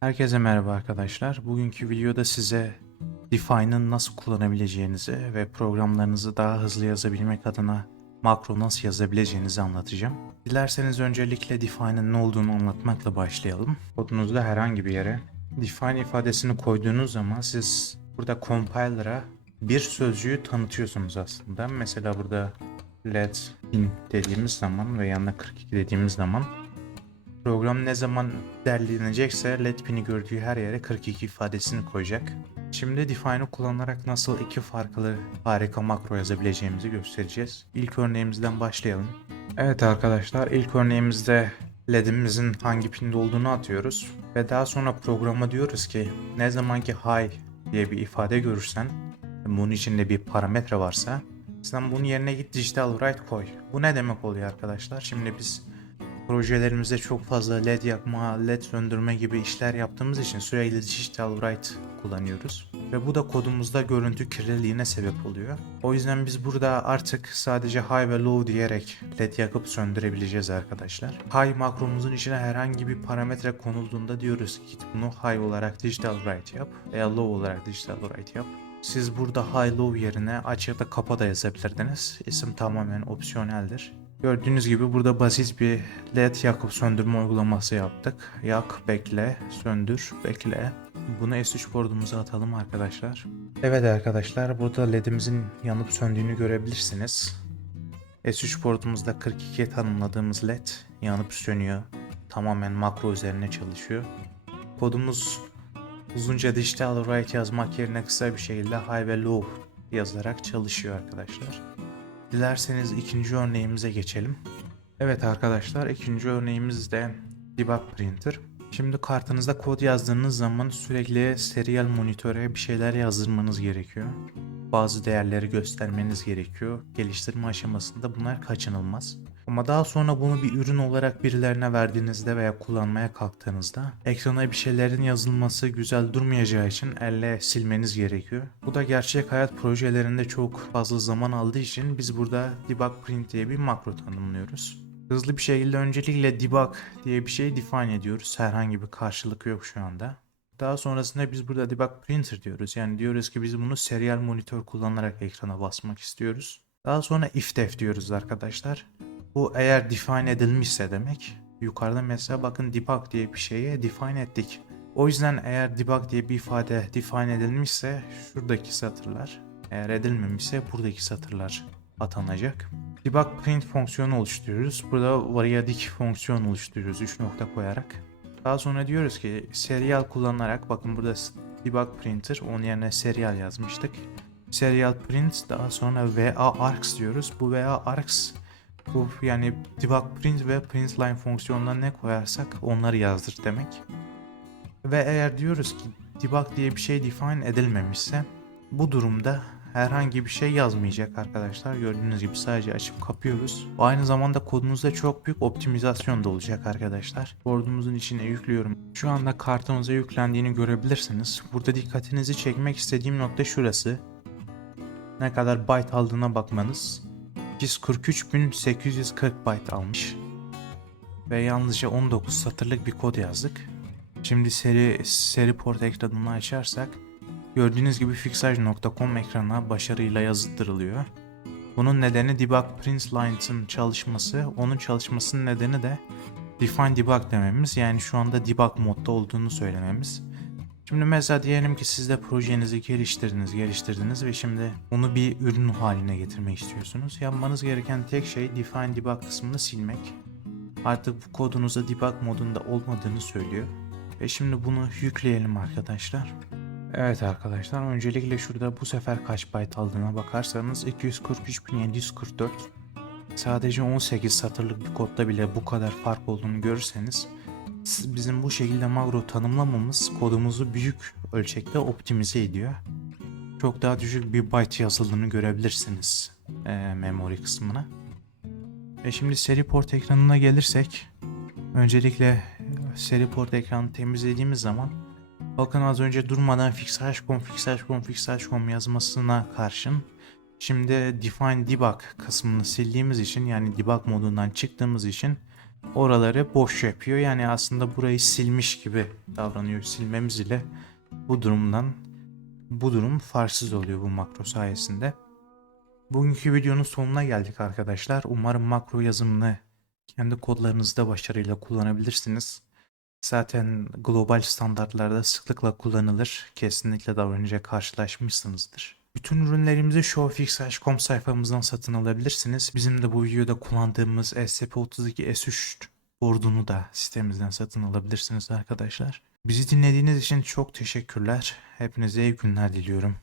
Herkese merhaba arkadaşlar. Bugünkü videoda size Define'ın nasıl kullanabileceğinizi ve programlarınızı daha hızlı yazabilmek adına makro nasıl yazabileceğinizi anlatacağım. Dilerseniz öncelikle Define'ın ne olduğunu anlatmakla başlayalım. Kodunuzda herhangi bir yere Define ifadesini koyduğunuz zaman siz burada compiler'a bir sözcüğü tanıtıyorsunuz aslında. Mesela burada let in dediğimiz zaman ve yanına 42 dediğimiz zaman Program ne zaman derlenecekse let pin'i gördüğü her yere 42 ifadesini koyacak. Şimdi Define'ı kullanarak nasıl iki farklı harika makro yazabileceğimizi göstereceğiz. İlk örneğimizden başlayalım. Evet arkadaşlar ilk örneğimizde led'imizin hangi pinde olduğunu atıyoruz. Ve daha sonra programa diyoruz ki ne zamanki high diye bir ifade görürsen bunun içinde bir parametre varsa sen bunun yerine git digital write koy. Bu ne demek oluyor arkadaşlar? Şimdi biz projelerimizde çok fazla led yakma, led söndürme gibi işler yaptığımız için sürekli digital write kullanıyoruz. Ve bu da kodumuzda görüntü kirliliğine sebep oluyor. O yüzden biz burada artık sadece high ve low diyerek led yakıp söndürebileceğiz arkadaşlar. High makromuzun içine herhangi bir parametre konulduğunda diyoruz ki bunu high olarak digital write yap veya low olarak digital write yap. Siz burada high low yerine açık da kapa da yazabilirdiniz. İsim tamamen opsiyoneldir. Gördüğünüz gibi burada basit bir led yakıp söndürme uygulaması yaptık. Yak, bekle, söndür, bekle. Bunu S3 board'umuza atalım arkadaşlar. Evet arkadaşlar burada ledimizin yanıp söndüğünü görebilirsiniz. S3 board'umuzda 42 tanımladığımız led yanıp sönüyor. Tamamen makro üzerine çalışıyor. Kodumuz uzunca digital write yazmak yerine kısa bir şekilde high ve low yazarak çalışıyor arkadaşlar. Dilerseniz ikinci örneğimize geçelim. Evet arkadaşlar ikinci örneğimiz de debug printer. Şimdi kartınızda kod yazdığınız zaman sürekli serial monitöre bir şeyler yazdırmanız gerekiyor. Bazı değerleri göstermeniz gerekiyor. Geliştirme aşamasında bunlar kaçınılmaz. Ama daha sonra bunu bir ürün olarak birilerine verdiğinizde veya kullanmaya kalktığınızda ekrana bir şeylerin yazılması güzel durmayacağı için elle silmeniz gerekiyor. Bu da gerçek hayat projelerinde çok fazla zaman aldığı için biz burada debug print diye bir makro tanımlıyoruz. Hızlı bir şekilde öncelikle debug diye bir şey define ediyoruz. Herhangi bir karşılık yok şu anda. Daha sonrasında biz burada debug printer diyoruz. Yani diyoruz ki biz bunu serial monitör kullanarak ekrana basmak istiyoruz. Daha sonra if def diyoruz arkadaşlar. Bu eğer define edilmişse demek. Yukarıda mesela bakın debug diye bir şeye define ettik. O yüzden eğer debug diye bir ifade define edilmişse şuradaki satırlar, eğer edilmemişse buradaki satırlar atanacak. Debug print fonksiyonu oluşturuyoruz. Burada variadik fonksiyon oluşturuyoruz 3 nokta koyarak. Daha sonra diyoruz ki serial kullanarak bakın burada debug printer onun yerine serial yazmıştık. Serial print daha sonra va args diyoruz. Bu va args bu yani debug print ve print line fonksiyonuna ne koyarsak onları yazdır demek. Ve eğer diyoruz ki debug diye bir şey define edilmemişse bu durumda herhangi bir şey yazmayacak arkadaşlar. Gördüğünüz gibi sadece açıp kapıyoruz. Bu aynı zamanda kodunuzda çok büyük optimizasyon da olacak arkadaşlar. Board'umuzun içine yüklüyorum. Şu anda kartımıza yüklendiğini görebilirsiniz. Burada dikkatinizi çekmek istediğim nokta şurası. Ne kadar byte aldığına bakmanız. 143.840 byte almış. Ve yalnızca 19 satırlık bir kod yazdık. Şimdi seri seri port ekranını açarsak gördüğünüz gibi fixage.com ekrana başarıyla yazıttırılıyor. Bunun nedeni debug print lines'ın çalışması. Onun çalışmasının nedeni de define debug dememiz. Yani şu anda debug modda olduğunu söylememiz. Şimdi mesela diyelim ki siz de projenizi geliştirdiniz, geliştirdiniz ve şimdi onu bir ürün haline getirmek istiyorsunuz. Yapmanız gereken tek şey define debug kısmını silmek. Artık bu kodunuzda debug modunda olmadığını söylüyor. Ve şimdi bunu yükleyelim arkadaşlar. Evet arkadaşlar öncelikle şurada bu sefer kaç byte aldığına bakarsanız 243.744 Sadece 18 satırlık bir kodda bile bu kadar fark olduğunu görürseniz bizim bu şekilde makro tanımlamamız kodumuzu büyük ölçekte optimize ediyor. Çok daha düşük bir byte yazıldığını görebilirsiniz eee memory kısmına. Ve şimdi seri port ekranına gelirsek öncelikle seri port ekranı temizlediğimiz zaman bakın az önce durmadan fixage.com fixage.com fixage.com yazmasına karşın şimdi define debug kısmını sildiğimiz için yani debug modundan çıktığımız için oraları boş yapıyor. Yani aslında burayı silmiş gibi davranıyor. Silmemiz ile bu durumdan bu durum farksız oluyor bu makro sayesinde. Bugünkü videonun sonuna geldik arkadaşlar. Umarım makro yazımını kendi kodlarınızda başarıyla kullanabilirsiniz. Zaten global standartlarda sıklıkla kullanılır. Kesinlikle daha önce karşılaşmışsınızdır. Bütün ürünlerimizi showfix.com sayfamızdan satın alabilirsiniz. Bizim de bu videoda kullandığımız SCP-32 S3 board'unu da sitemizden satın alabilirsiniz arkadaşlar. Bizi dinlediğiniz için çok teşekkürler. Hepinize iyi günler diliyorum.